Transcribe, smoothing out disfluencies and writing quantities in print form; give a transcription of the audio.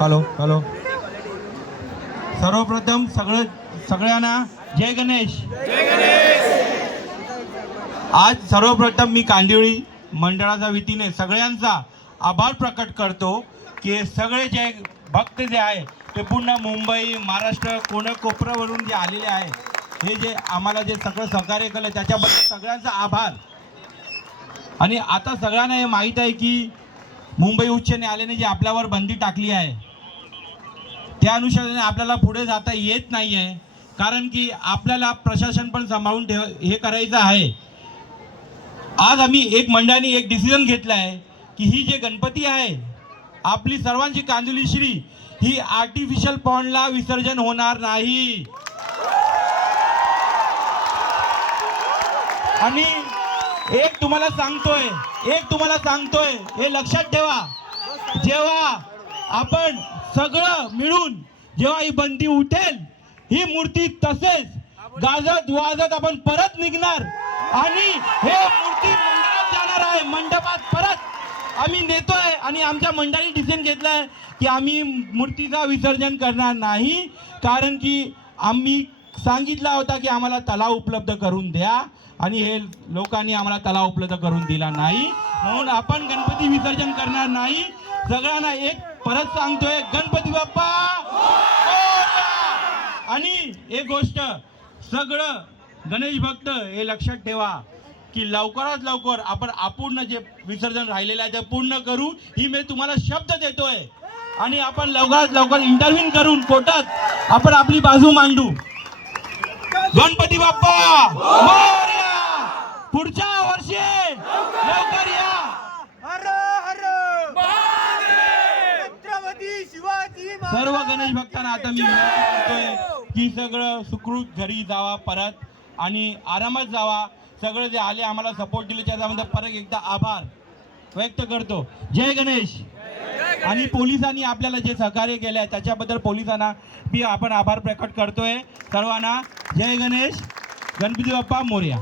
Hello hello. सर्वप्रथम सगळ्यांना जय गणेश. आज सर्वप्रथम मी कांदिवळी मंडळाच्या वतीने सगळ्यांचा आभार प्रकट करतो की सगळे जे भक्त जे आहे ते पूर्ण मुंबई महाराष्ट्र कोपऱ्यावरून जे आलेले आहे, हे जे आम्हाला जे सगळं सहकार्य केलं त्याच्याबद्दल सगळ्यांचा आभार. आणि आता सगळ्यांना हे माहीत आहे की मुंबई उच्च न्यायालयाने जी आपल्यावर बंदी टाकली आहे त्या अनुषंगाने आपल्याला पुढे जाता येत नाही आहे, कारण की आपल्याला प्रशासन पण सांभाळून हे करायचं आहे. आज आम्ही एक मंडळाने एक डिसिजन घेतला आहे की ही जे गणपती आहे आपली सर्वांची कांदिवली श्री ही आर्टिफिशियल पॉन्डला विसर्जन होणार नाही. आणि एक तुम्हाला सांगतोय हे लक्षात ठेवा, जेव्हा आपण सगळं मिळून जेव्हा ही बंदी उठेल ही मूर्ती तसेच गाजत वाजत आपण परत निघणार आणि हे मूर्ती मंडपात जाणार आहे. मंडपात परत आम्ही नेतोय आणि आमच्या मंडळाने डिसिजन घेतलाय की आम्ही मूर्तीचा विसर्जन करणार नाही, कारण की आम्ही सांगितला होता की आम्हाला तलाव उपलब्ध करून द्या आणि हे लोकांनी आम्हाला तलाव उपलब्ध करून दिला नाही, म्हणून आपण गणपती विसर्जन करणार नाही. सगळ्यांना एक परत सांगतोय, गणपती बाप्पा मोरया. आणि एक गोष्ट सगळं गणेश भक्त हे लक्षात ठेवा की लवकरात लवकर आपण अपूर्ण जे विसर्जन राहिलेलं आहे ते पूर्ण करू, ही मी तुम्हाला शब्द देतोय. आणि आपण लवकरात लवकर इंटरव्ह्यू करून कोर्टात आपण आपली बाजू मांडू. गणपती बाप्पा मोरया. पुढच्या वर्षी लवकर या. सर्व गणेश भक्तांना आता मी विनंती करतोय की सगळं सुखरूप घरी जावा परत आणि आरामात जावा. सगळे जे आले आम्हाला सपोर्ट दिले त्याच्यामध्ये परत एकदा आभार व्यक्त करतो. जय गणेश. आणि पोलिसांनी आपल्याला जे सहकार्य केले आहे त्याच्याबद्दल पोलिसांना मी आपण आभार प्रकट करतोय. सर्वांना जय गणेश. गणपती बाप्पा मोरया.